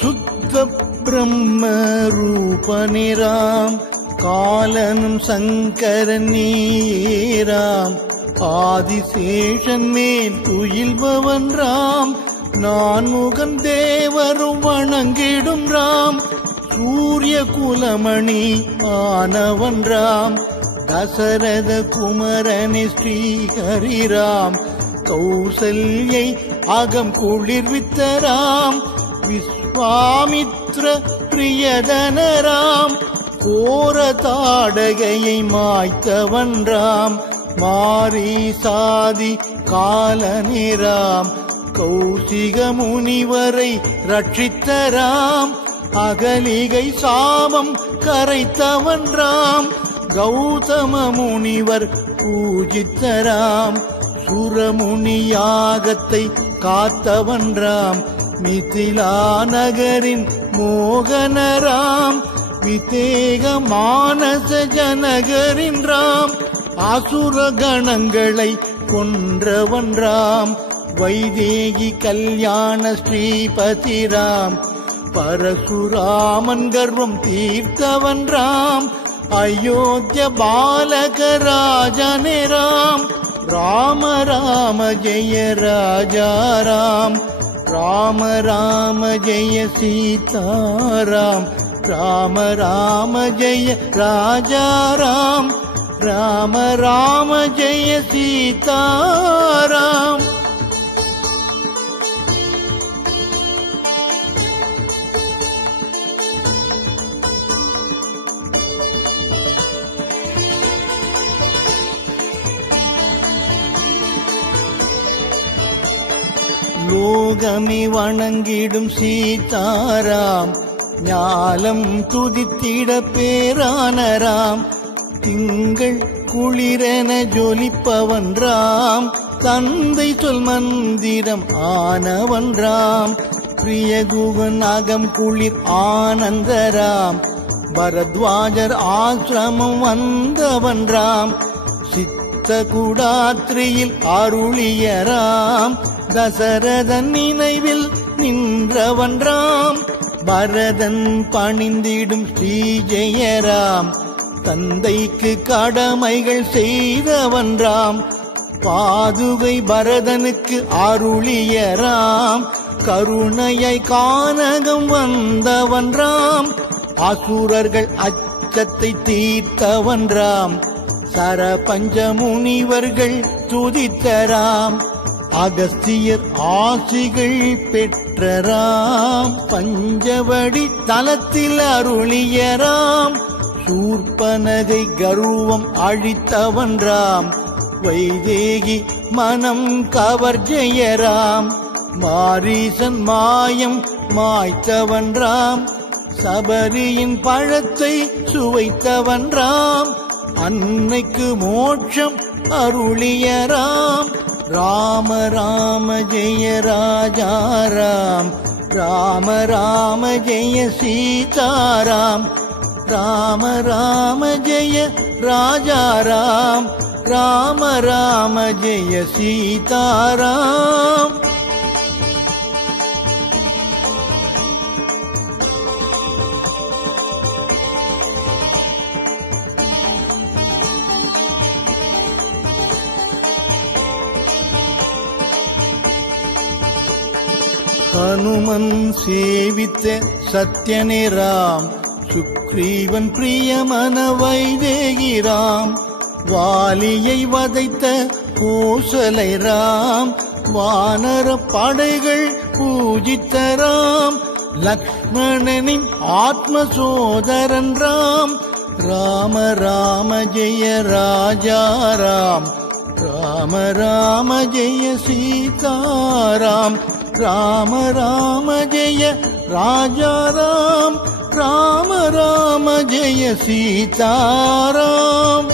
சுத்த பிரம்ம ரூபனிராம் காலனும் சங்கரன் நீராம் ஆதிசேஷன் மேல் துயில்பவன் ராம் நான்முகன் தேவரும் வணங்கிடும் ராம் சூரிய குலமணி ஆனவன் ராம் தசரத குமரனே ஸ்ரீஹரிராம் கௌசல்யை அகம் குளிர்வித்த ராம் விஸ்வாமித்ர பிரியதனராம் கோர தாடகையை மாய்த்தவன் ராம் மாரி சாதி காலனிராம் கௌசிக முனிவரை ரட்சித்தராம் அகலிகை சாபம் கரைத்தவன் ராம் கௌதம முனிவர் பூஜித்தராம் சுரமுனி யாகத்தை காத்தவன் ராம் மிதிலா நகரின் மோகனராம் விதேக மானச ஜனகரின் ராம் அசுர கணங்களை கொன்றவன் ராம் வைதேகி கல்யாண ஸ்ரீபதி ராம் பரசுராமன் கர்வம் தீர்த்தவன் ராம் அயோத்திய பாலக ராஜனே ராம் ராம ராம ஜெய ராஜா ராம் ராம ராம ஜெய சீதாராம் ராம ராம ஜெய ராஜா ராம் ராம ராம ஜெய சீதாராம். லோகமே வணங்கிடும் சீதாராம் ஞாலம் துதித்திட பேரானராம் திங்கள் குளிரென ஜொலிப்பவன் ராம் தந்தை சொல் மந்திரம் ஆனவன் ராம் பிரியகுகன் அகம் குளிர் ஆனந்தராம் பரத்வாஜர் ஆசிரமம் வந்தவன் ராம் சித்த குடாத்ரியில் அருளியராம் தசரதன் நினைவில் நின்றவன் ராம் பரதன் பணிந்திடும் ஸ்ரீ ஜெயராம் தந்தைக்கு கடமைகள் செய்தவன் ராம் பாதுகை பரதனுக்கு அருளியராம் கருணையை கானகம் வந்தவன் ராம் அசுரர்கள் அச்சத்தை தீர்த்தவன் ராம் சரபஞ்ச முனிவர்கள் துதித்தராம் அகஸ்தியர் ஆசிகள் பெற்றராம் பஞ்சவடி தலத்தில் அருளியராம் சூர்பனகை கர்வம் அழித்தவன் ராம் வைதேகி மனம் கவர்ஜெயராம் மாரீசன் மாயம் மாய்த்தவன் ராம் சபரியின் பழத்தை சுவைத்தவன் ராம் அன்னைக்கு மோட்சம் அருளியராம் ராம ராம ஜெய ராஜா ராம் ராம ராம ஜெய சீதாராம் ராம ராம ஜெய ராஜா ராம் ராம ராம ஜெய சீதாராம். ஹனுமன் சேவித்த சத்யனே ராம் சுக்ரீவன் பிரியமன வைதேகி ராம் வாலியை வதைத்த கோசலை ராம் வானர படைகள் பூஜித்த ராம் லக்ஷ்மணனின் ஆத்ம சோதரன் ராம் ராம ராம ஜெய ராஜா ராம் ராம ராம ஜெய சீதாராம் ராம ராம ஜெய ராஜா ராம் ராம ராம ஜெய சீதாராம்.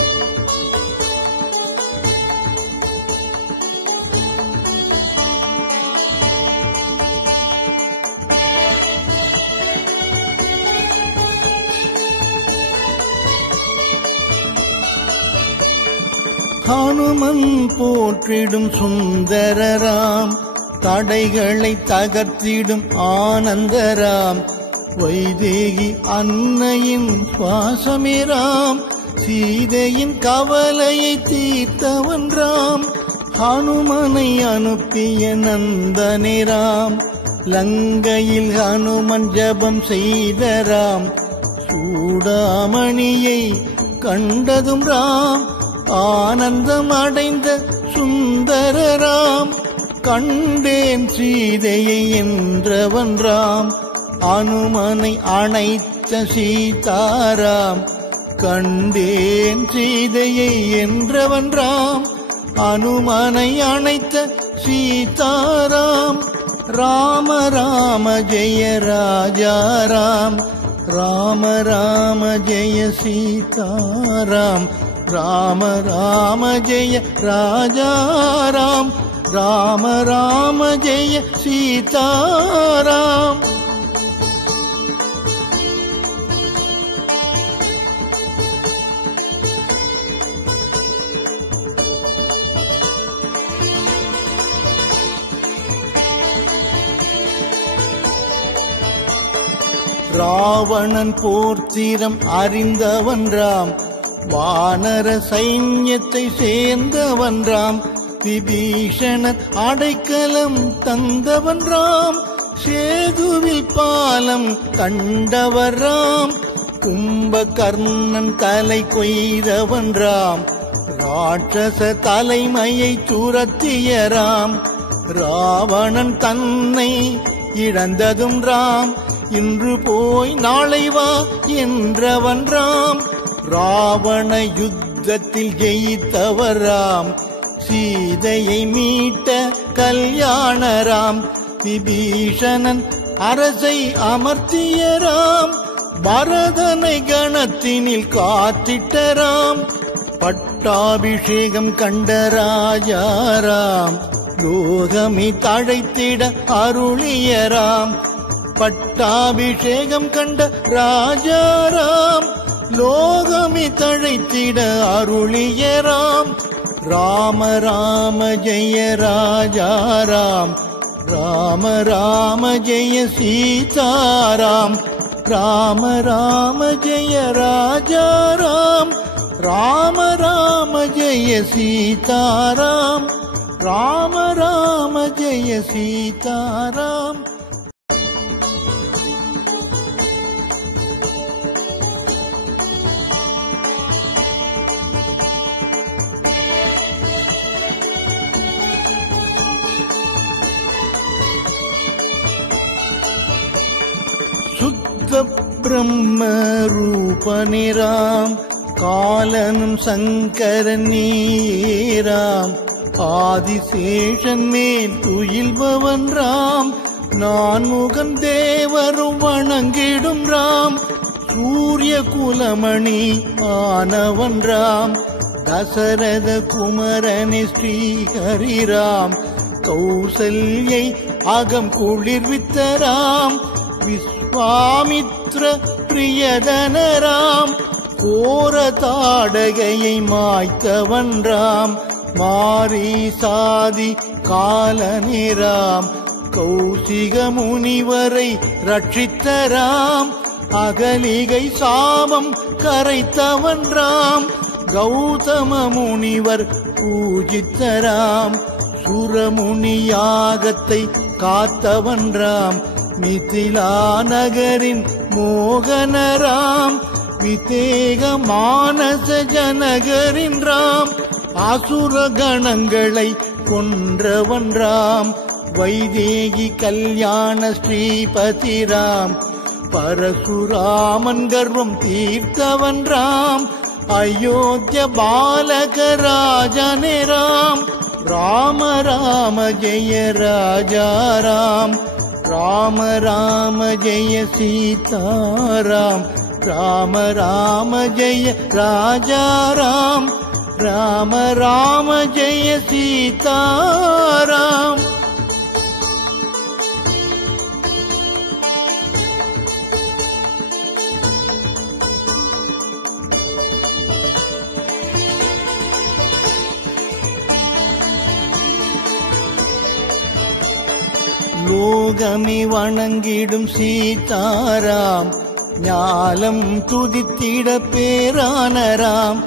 ஹனுமன் போற்றிடும் சுந்தரராம் தடைகளை தகர்த்திடும் ஆனந்தராம் வைதேகி அன்னையின் சுவாசமேராம் சீதையின் கவலையை தீர்த்தவன் ராம் ஹனுமனை அனுப்பிய நந்தனேராம் லங்கையில் ஹனுமன் ஜபம் செய்தராம் சூடாமணியை கண்டதும் ராம் ஆனந்தம் அடைந்த சுந்தரராம் கண்டேன் சீதையை என்றவன் ராம் அனுமனை அணைத்த சீதாராம் கண்டேன் சீதையை என்றவன் ராம் அனுமனை அணைத்த சீதாராம் ராம ராம ஜெய ராஜா ராம் ராம ராம ஜெய சீதாராம் ராம ராம ஜெய ராஜா ராம் ராம ராம ஜெய சீதாராம் ராவணன் போர்த்திரம் அறிந்தவன் ராம் வானர சைன்யத்தை சேர்ந்தவன் ராம் விபீஷணன் அடைக்கலம் தந்தவன் ராம் சேதுவில் பாலம் கண்டவர் ராம் கும்பகர்ணன் தலை கொய்தவன் ராம் ராட்சச தலைமையை துரத்திய ராம் ராவணன் தன்னை இழந்ததும் ராம் இன்று போய் நாளை வா என்றவன் ராம் ராவண யுத்தத்தில் ஜெயித்தவர் ராம் சீதையை மீட்ட கல்யாணராம் விபீஷணன் அரசை அமர்த்திய ராம் பரதனை கணத்தினில் காத்திட்டராம் பட்டாபிஷேகம் கண்ட ராஜாராம் லோகமி தழைத்திட அருளியராம் பட்டாபிஷேகம் கண்ட ராஜாராம் லோகமி தழைத்திட அருளியராம் ராம ராம ஜெய ராஜாராம் ராம ராம ஜெய சீதாராம் ராம ராம ஜெய ராஜாராம் ராம ராம ஜெய சீதாராம் ராம ராம ஜெய சீதாராம் சுத்த பிரம்ம ரூபனிராம் காலனும் சங்கரன் நீராம் ஆதிசேஷன் மேல் துயில்பவன் ராம் நான் முகன் தேவரும் வணங்கிடும் ராம் சூரிய குலமணி ஆனவன் ராம் தசரத குமரனே ஸ்ரீஹரிராம் கௌசல்யை அகம் குளிர்வித்தராம் விஸ்வாமித்ர பிரியதனராம் கோர தாடகையை மாய்த்தவன் ராம் மாரி சாதி காலனிராம் கௌசிக முனிவரை ரட்சித்தராம் அகலிகை சாபம் கரைத்தவன் ராம் கௌதம முனிவர் பூஜித்தராம் சுரமுனி யாகத்தை காத்தவன் ராம் மிதிலா நகரின் மோகனராம் விதேக மானச ஜனகரின் ராம் அசுர கணங்களை கொன்றவன் ராம் வைதேகி கல்யாண ஸ்ரீபதி ராம் பரசுராமன் கர்வம் தீர்த்தவன் ராம் அயோத்திய பாலக ராஜனே ராம் ராம ராம ஜெய ராஜா ராம் ராம ராம ஜெய சீதாராம் ராம ராம ஜெய ராஜா ராம் ராம ராம ஜெய சீதாராம் லோகமே வணங்கிடும் சீதாராம் ஞாலம் துதித்திட பேரானராம்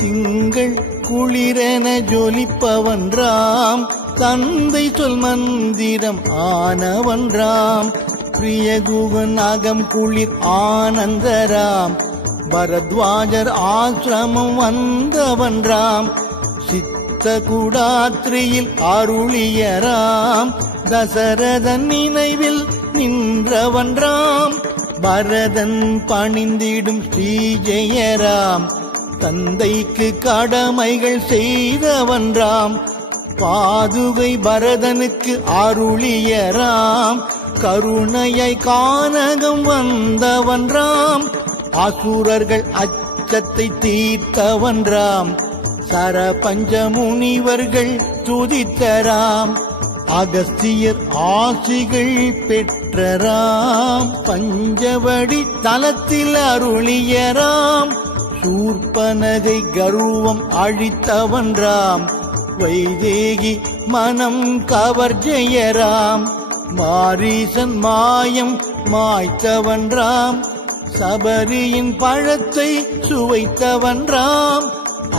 திங்கள் குளிரென ஜொலிப்பவன்றாம் தந்தை சொல் மந்திரம் ஆனவன்றாம் பிரியகுகன் அகம் குளிர் ஆனந்தராம் பரத்வாஜர் ஆசிரமம் வந்தவன்றாம் சித்தகுடாத்ரியில் அருளியராம் தசரதன் நினைவில் நின்றவன்றாம் பரதன் பணிந்திடும் ஸ்ரீஜெயராம் தந்தைக்கு கடமைகள் செய்தவன்றாம் பாதுகை பரதனுக்கு அருளியராம் கருணையை கானகம் வந்தவன்றாம் அசுரர்கள் அச்சத்தை தீர்த்தவன்றாம் சரபஞ்ச முனிவர்கள் துதித்தராம் அகஸ்தியர் ஆசிகள் பெற்றராம் பஞ்சவடி தலத்தில் அருளியராம் சூர்பனகை கர்வம் அழித்தவன்றாம் வைதேகி மனம் கவர்ஜெயராம் மாரீசன் மாயம் மாய்த்தவன்றாம் சபரியின் பழத்தை சுவைத்தவன்றாம்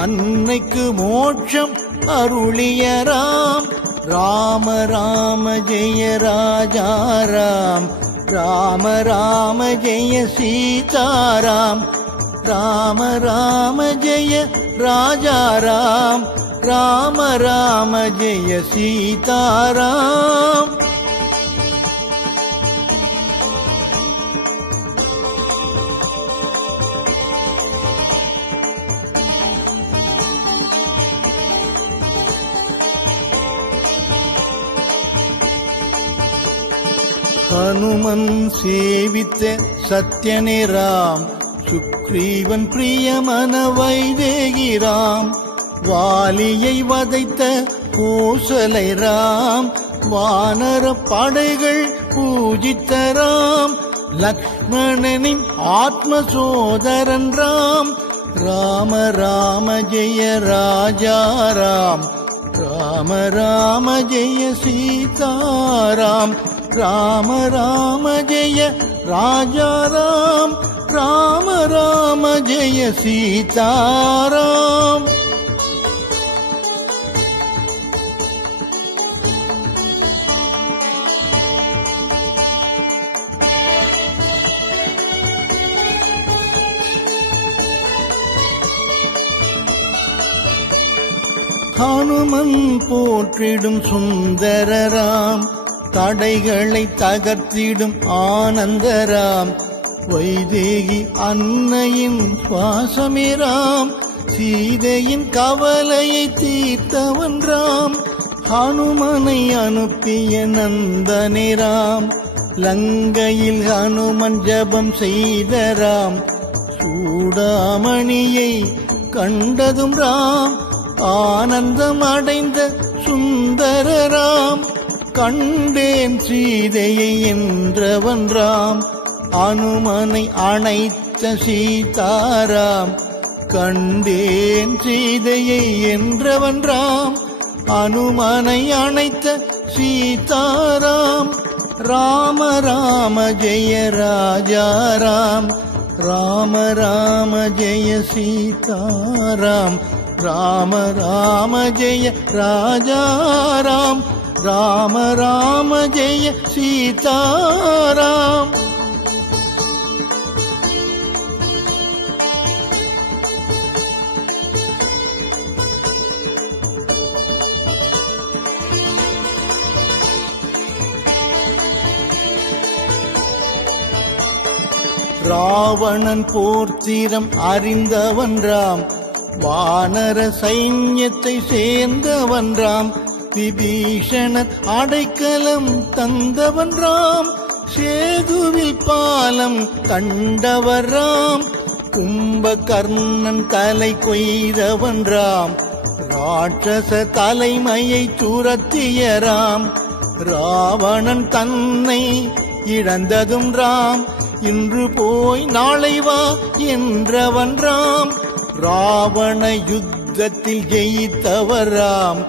அன்னைக்கு மோட்சம் அருளியராம் ராம ராம ஜெய ராஜா ராம் ராம ராம ஜெய சீதாராம் ராம ராம ஜெய ராஜா ராம் ராம ராம ஜெய சீதாராம் ஹனுமன் சேவித்த சத்யனே ராம் சுக்ரீவன் பிரியமன வைதேகிராம் வாலியை வதைத்த கோசலை ராம் வானர படைகள் பூஜித்தராம் லக்ஷ்மணனின் ஆத்ம சோதரன் ராம் ராம ராம ஜெய ராஜா ராம் ராம ராம ஜெய சீதாராம் ராம ராம ஜெய ராஜா ராம் ராம ராம ஜெய சீதாராம் ஹனுமன் போற்றிடும் சுந்தரராம் தடைகளை தகர்த்திடும் ஆனந்தராம் வைதேகி அன்னையின் சுவாசமேராம் சீதையின் கவலையை தீர்த்தவன்றாம் ஹனுமனை அனுப்பிய நந்தனேராம் லங்கையில் ஹனுமன் ஜபம் செய்தராம் சூடாமணியை கண்டதும் ராம் ஆனந்தம் அடைந்த சுந்தரராம் கண்டேன் சீதையை என்றவன் ராம் அனுமனை அணைத்த சீதாராம் கண்டேன் சீதையை என்றவன் ராம் அனுமனை அணைத்த சீதாராம் ராம ராம ஜெய ராஜா ராம் ராம ராம ஜெய சீதாராம் ராம ராம ஜெய ராஜா ராம் ராம ராம ஜெய சீதாராம் ராவணன் போர்த்திரம் அறிந்தவன் ராம் வானர சைன்யத்தை சேர்ந்தவன் ராம் விபீஷணன் அடைக்கலம் தந்தவன் ராம் சேதுவில் பாலம் கண்டவர் ராம் கும்பகர்ணன் தலை கொய்தவன் ராம் ராட்சச தலைமையை துரத்திய ராம் ராவணன் தன்னை இழந்ததும் ராம் இன்று போய் நாளை வா என்றவன் ராம் ராவண யுத்தத்தில் ஜெயித்தவர் ராம்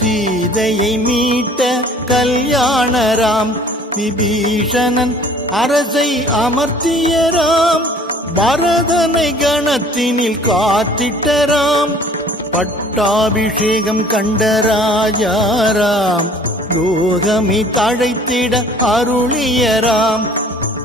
சீதையை மீட்ட கல்யாணராம். விபீஷணன் அரசை அமர்த்தியராம். பரதனை கணத்தினில் காத்திட்டராம். பட்டாபிஷேகம் கண்ட ராஜாராம். லோகமி தழைத்திட அருளியராம்.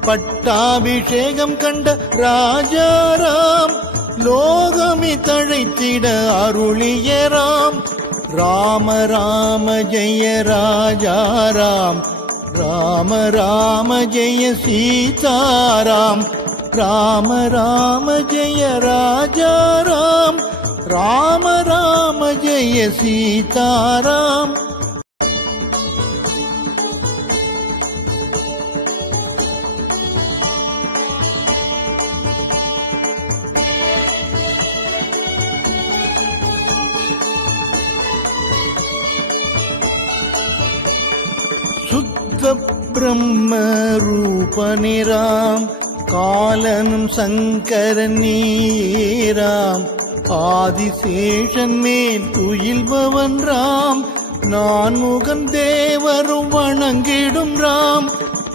பட்டாபிஷேகம் கண்ட ராஜாராம். லோகமி தழைத்திட அருளியராம். ராம ராம ஜெய ராஜாராம். ராம ராம ஜெய சீதாராம். ராம ராம ஜெய ராஜாராம். ராம ராம ஜெய சீதாராம். சுத்த பிரம்ம ரூபனிராம். காலனும் சங்கரன் நீராம். ஆதிசேஷன் மேல் துயில்பவன் ராம். நான்முகன் தேவரும் வணங்கிடும் ராம்.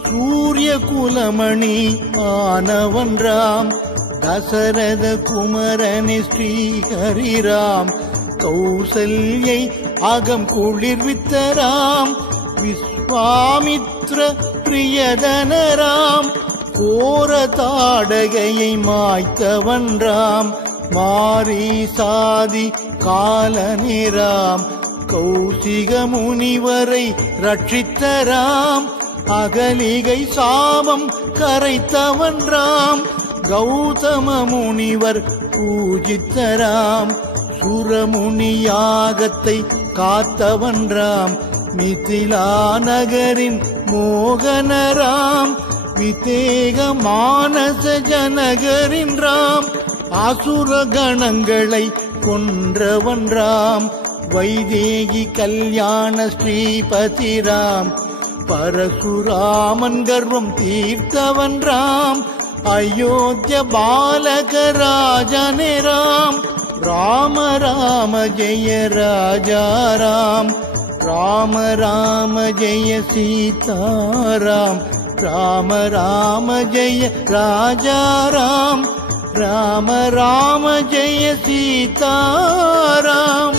சூரிய குலமணி ஆனவன் ராம். தசரத குமரனே ஸ்ரீஹரிராம். கௌசல்யை அகம் குளிர்வித்தராம். விஸ்வாமித்ர பிரியதனராம். கோர தாடகையை மாய்த்தவன் ராம். மாரி சாதி காலனிராம். கௌசிக முனிவரை ரட்சித்தராம். அகலிகை சாபம் கரைத்தவன் ராம். கௌதம முனிவர் பூஜித்தராம். சுரமுனி யாகத்தை காத்தவன் ராம். மிதிலா நகரின் மோகனராம். விதேக மானச ஜனகரின் ராம். அசுர கணங்களை கொன்றவன் ராம். வைதேகி கல்யாண ஸ்ரீபதி ராம். பரசுராமன் கர்வம் தீர்த்தவன் ராம். அயோத்திய பாலக ராஜனே ராம். ராம ராம ஜெய ராஜாராம். ராம ராம ஜெய சீதாராம். ராம ராம ஜெய ராஜாராம். ராம ராம ஜெய சீதாராம்.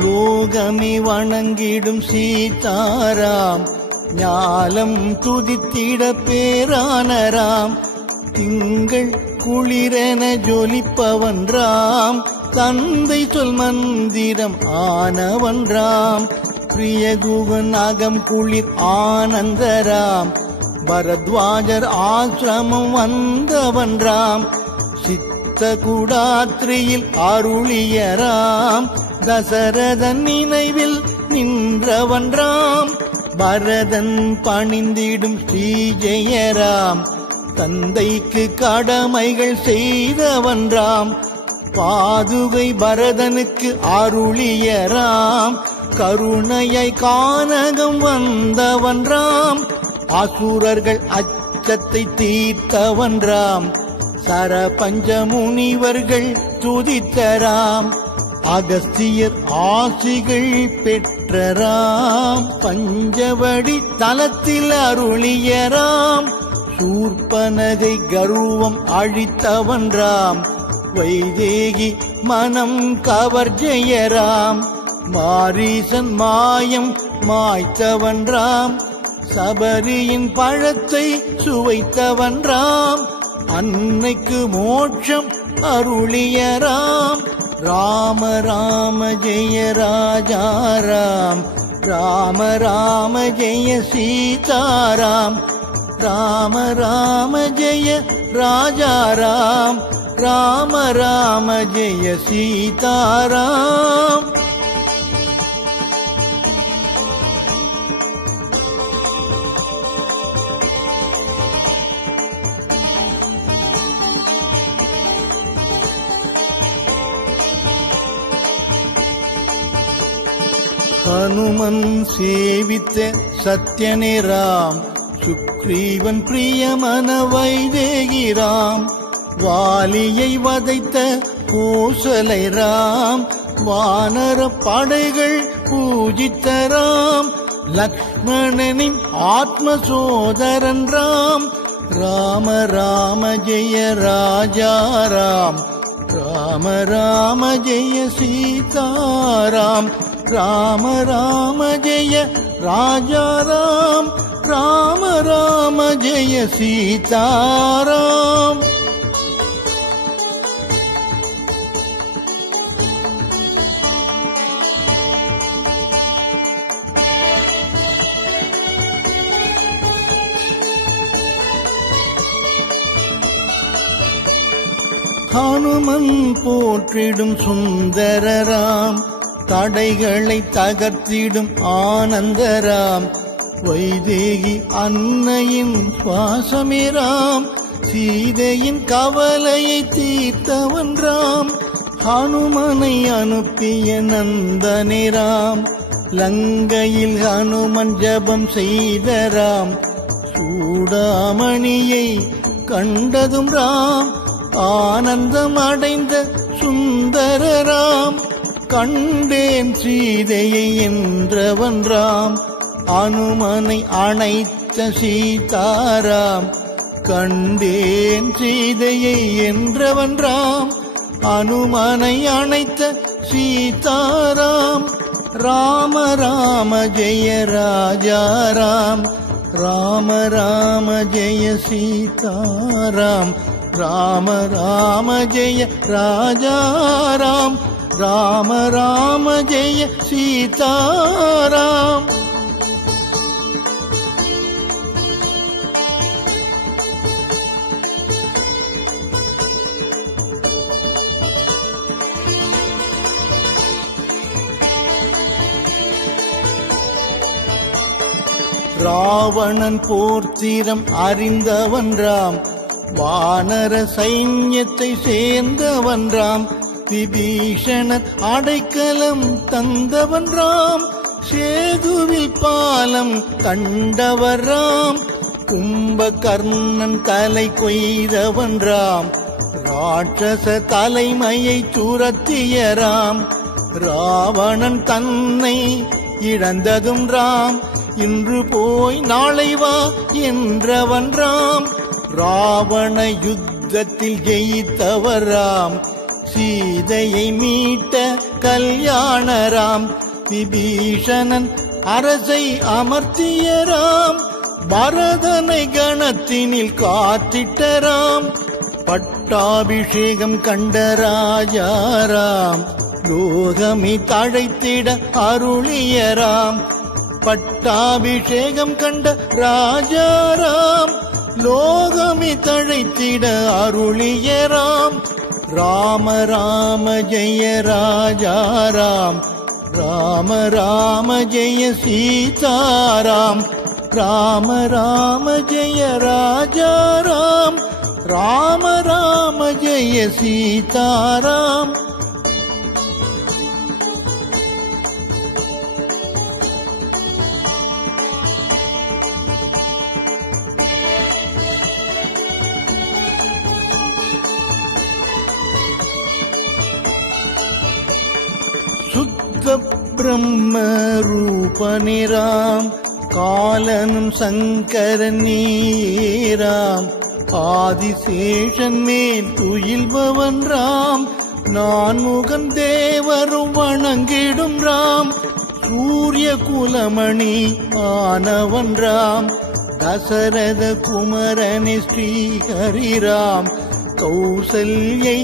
லோகமி வணங்கிடும் சீதாராம். ஞாலம் துதித்திட பேரானராம். திங்கள் குளிரென ஜொலிப்பவன் ராம். தந்தை சொல் மந்திரம் ஆனவன் ராம். பிரியகுகன் அகம் குளிர் ஆனந்தராம். பரத்வாஜர் ஆசிரமம் வந்தவன் ராம். சித்த குடாத்ரியில் அருளியராம். தசரதன் நினைவில் நின்றவன் ராம். பரதன் பணிந்திடும் ஸ்ரீஜெயராம். தந்தைக்கு கடமைகள் செய்தவன் ராம். பாதுகை பரதனுக்கு அருளியராம். கருணையை கானகம் வந்தவன் ராம். அசுரர்கள் அச்சத்தை தீர்த்தவன் ராம். சரபஞ்ச முனிவர்கள் துதித்தராம். அகஸ்தியர் ஆசிகள் பெற்றராம். பஞ்சவடி தலத்தில் அருளியராம். சூர்பனகை கர்வம் அழித்தவன் ராம். வைதேகி மனம் கவர்ஜெயராம். மாரீசன் மாயம் மாய்த்தவன் ராம். சபரியின் பழத்தை சுவைத்தவன் ராம். அன்னைக்கு மோட்சம் அருளியராம். ராம ராம ஜெய ராஜாராம். ராம ராம ஜெய சீதாராம். ராம ராம ஜெய ராஜாராம். ராம ராம ஜெய சீதாராம். ஹனுமன் சேவித்த சத்யனே ராம், சுக்ரீவன் பிரியமன வைதேகி ராம், வாலியை வதைத்த கோசலை ராம், வானர படைகள் பூஜித்த ராம், லக்ஷ்மணனின் ஆத்ம சோதரன் ராம், ராம ராம ஜெய ராஜா ராம், ராம ராம ஜெய சீதாராம், ராம ராம ஜெய ராஜா ராம், ராம ராம ஜெய சீதாராம். ஹனுமன் போற்றிடும் சுந்தரராம், தடைகளை தகர்த்திடும் ஆனந்தராம், வைதேகி அன்னையின் சுவாசமேராம், சீதையின் கவலையை தீர்த்தவன் ராம், ஹனுமனை அனுப்பிய நந்தனிராம், லங்கையில் ஹனுமன் ஜபம் செய்தராம், சூடாமணியை கண்டதும் ராம், ஆனந்தம் அடைந்த சுந்தரராம், கண்டேன் சீதையை என்றவன் ராம், அனுமனை அணைத்த சீதாராம், கண்டேன் சீதையை என்றவன் ராம், அனுமனை அணைத்த சீதாராம், ராம ராம ஜெய ராஜா ராம், ராம ராம ஜெய சீதாராம், ராம ராம ஜெய ராஜா ராம், ராம ராம ஜெய சீதாராம். ராவணன் போர்த்திரம் அறிந்தவன் ராம், வானர சைன்யத்தை சேர்ந்தவன் ராம், விபீஷணன் அடைக்கலம் தந்தவன் ராம், சேதுவில் பாலம் கண்டவர் ராம், கும்பகர்ணன் தலை கொய்தவன் ராம், ராட்சச தலைமையை துரத்திய ராம், ராவணன் தன்னை இழந்ததும் ராம், இன்று போய் நாளை வா என்றவன் ராம், ராவண யுத்தத்தில் ஜெயித்தவர் ராம், சீதையை மீட்ட கல்யாணராம், விபீஷணன் அரசை அமர்த்திய ராம், பரதனை கணத்தினில் காத்திட்டராம், பட்டாபிஷேகம் கண்ட ராஜாராம், லோகமே தழைத்திட அருளியராம், பட்டாபிஷேகம் கண்ட ராஜாராம், லோகமே தழைத்திட அருளியராம், ராம ராம ஜெய ராஜாராம், ராம ராம ஜெய சீதாராம், ராம ராம ஜெய ராஜாராம், ராம ராம ஜெய சீதாராம். சுத்த பிரம்ம ரூபனிராம், காலனும் சங்கரன் நீராம், ஆதிசேஷன் மேல் துயில்பவன் ராம், நான்முகன் தேவரும் வணங்கிடும் ராம், சூரிய குலமணி ஆனவன் ராம், தசரத குமரனே ஸ்ரீஹரிராம், கௌசல்யை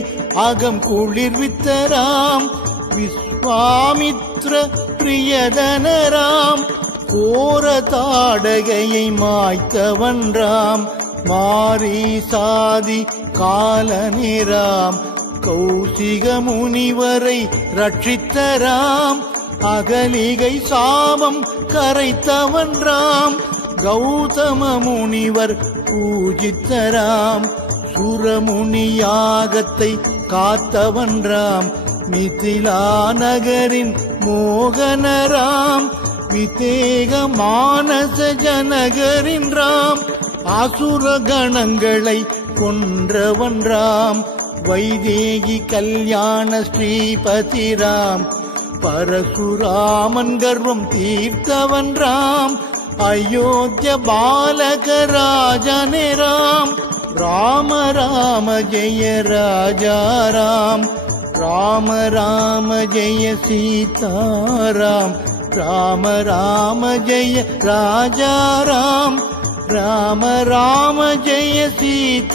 அகம் குளிர்வித்தராம், விஸ்வாமித்ர பிரியதனராம், கோர தாடகையை மாய்த்தவன் ராம், மாரி சாதி காலனிராம், கௌசிக முனிவரை ரட்சித்தராம், அகலிகை சாபம் கரைத்தவன் ராம், கௌதம முனிவர் பூஜித்தராம், சுரமுனி யாகத்தை காத்தவன் ராம், மிதிலா நகரின் மோகனராம் விதேக மானச ஜனகரின் ராம் அசுர கணங்களை கொன்றவன் ராம் வைதேகி கல்யாண ஸ்ரீபதி ராம் பரசுராமன் கர்வம் தீர்த்தவன் ராம் அயோத்திய பாலக ராஜனே ராம் ராம ராம ஜெய ராஜா ராம் ராம ராம ஜெய சீதாராம் ராம ராம ஜெய ராஜா ராம் ராம ராம ஜெய சீதாராம்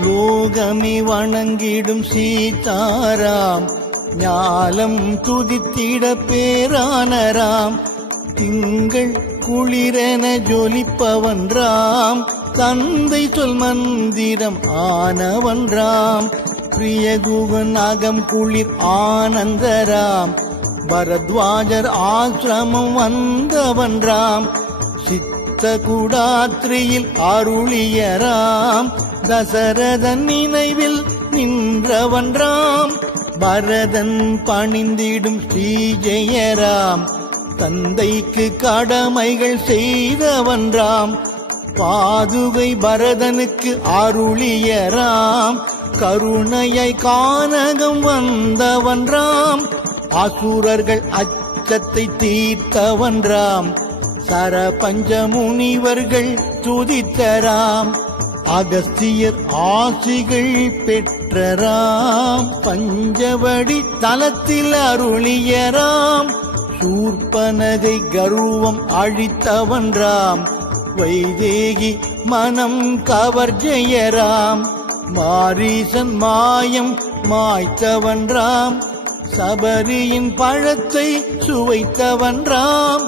லோகமே வணங்கிடும் சீதாராம் ஞாலம் துதித்திட பேரானராம் திங்கள் குளிரென ஜொலிப்பவன் ராம் தந்தை சொல் மந்திரம் ஆனவன் ராம் பிரியகுவன் அகம் குளிர் ஆனந்தராம் பரத்வாஜர் ஆசிரமம் வந்தவன் ராம் சித்தகுடாத்ரியில் அருளிய ராம் தசரதன் நினைவில் நின்றவன் ராம் பரதன் பணிந்திடும் ஸ்ரீ ஜெயராம் தந்தைக்கு கடமைகள் செய்தவன் ராம் பாதுகை பரதனுக்கு அருளிய ராம் கருணையை கானகம் வந்தவன் ராம் அசுரர்கள் அச்சத்தை தீர்த்தவன் ராம் சரபஞ்ச முனிவர்கள் துதித்தராம் அகஸ்தியர் ஆசிகள் பெற்றராம் பஞ்சவடி தலத்தில் அருளியராம் சூர்பனகை கர்வம் அழித்தவன் ராம் வைதேகி மனம் கவர் ஜெயராம் மாரீசன் மாயம் மாய்த்தவன் ராம் சபரியின் பழத்தை சுவைத்தவன் ராம்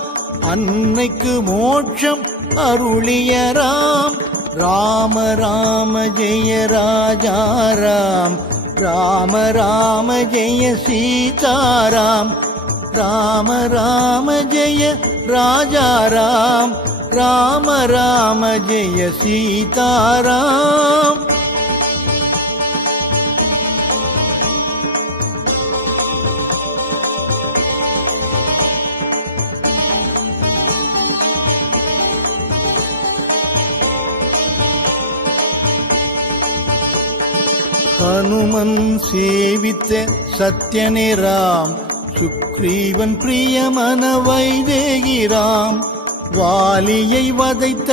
அன்னைக்கு மோட்சம் அருளியராம் ராம ராம ஜெய ராஜா ராம் ராம ராம ஜெய சீதாராம் ராம ராம ஜெய ராஜா ராம் ராம ராம ஜெய சீதாராம் ஹனுமன் சேவித்த சத்யனே ராம் சுக்ரீவன் பிரியமன வைதேகி ராம் வாலியை வதைத்த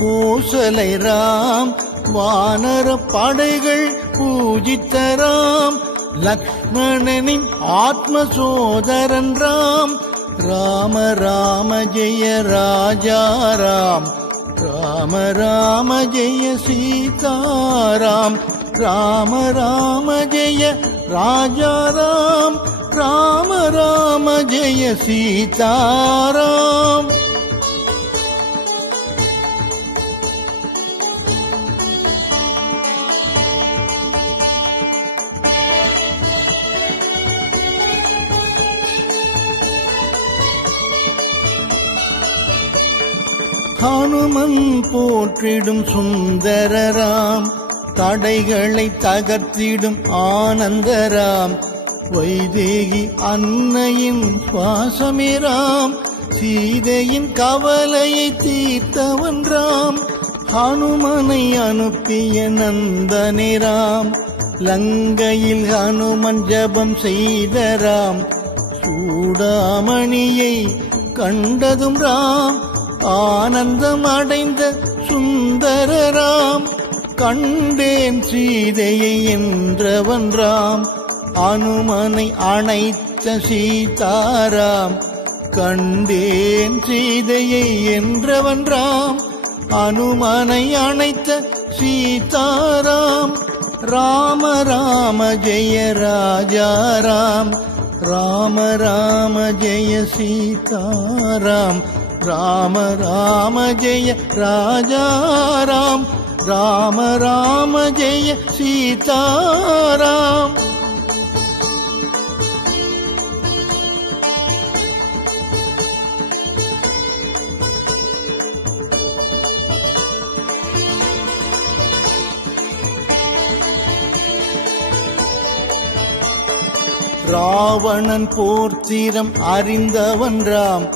கோசலை ராம் வானர படைகள் பூஜித்த ராம் லக்ஷ்மணனின் ஆத்ம சோதரன் ராம் ராம ராம ஜெய ராஜா ராம் ராம ராம ஜெய சீதாராம் ராம ராம ஜெய ராஜா ராம் ராம ராம ஜெய சீதாராம் ஹனுமன் போற்றிடும் சுந்தரராம் தடைகளை தகர்த்திடும் ஆனந்தராம் வைதேகி அன்னையின் சுவாசமே ராம் சீதையின் கவலையை தீர்த்தவன் ராம் ஹனுமனை அனுப்பிய நந்தனே ராம் லங்கையில் ஹனுமன் ஜபம் செய்த ராம் சூடாமணியை கண்டதும் ராம் ஆனந்தம் அடைந்த சுந்தரராம் கண்டேன் சீதையை என்றவன் ராம் அனுமனை அணைத்த சீதாராம் கண்டேன் சீதையை என்றவன் ராம் அனுமனை அணைத்த சீதாராம் ராம ராம ஜெய ராஜா ராம் ராம ராம ஜெய சீதாராம் ராம ராம ஜெய ராஜா ராம் ராம ராம ஜெய சீதாராம் ராவணன் போர்த்திரம் அறிந்தவன் ராம்,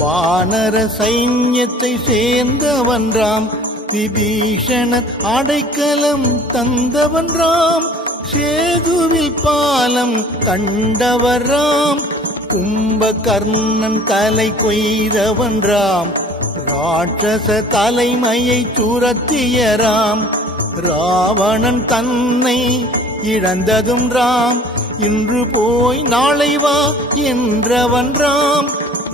வானர சைன்யத்தை சேர்ந்தவன் ராம், விபீஷணன் அடைக்கலம் தந்தவன் ராம், சேதுவில் பாலம் கண்டவர் ராம், கும்பகர்ணன் தலை கொய்தவன் ராம், ராட்சச தலைமையை துரத்திய ராம், ராவணன் தன்னை இழந்ததும் ராம், இன்று போய் நாளை வா என்றவன் ராம்,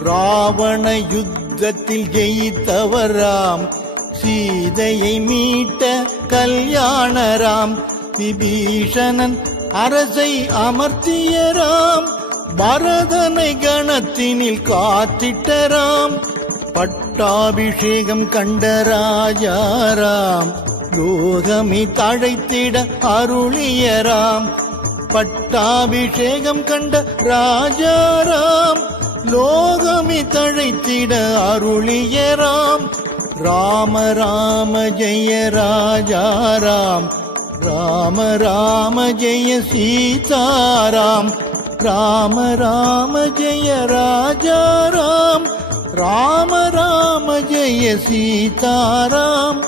ராவண யுத்தத்தில் ஜெயித்தவர் ராம், சீதையை மீட்ட கல்யாண ராம், விபீஷணன் அரசை அமர்த்திய ராம், பரதனை கணத்தினில் காத்திட்ட ராம், பட்டாபிஷேகம் கண்ட ராஜாராம், லோகமே தழைத்திட அருளிய ராம், பட்டாபிஷேகம் கண்ட ராஜாராம், லோகமே தழைத்திட அருளிய ராம், ராம ராம ஜெய ராஜாராம், ராம ராம ஜெய சீதாராம், ராம ராம ஜெய ராஜாராம், ராம ராம ஜெய சீதாராம்,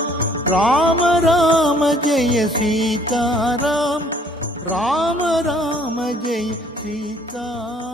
ராம ராம ஜெய சீதாராம், ராம ராம ஜெய சீதாராம்.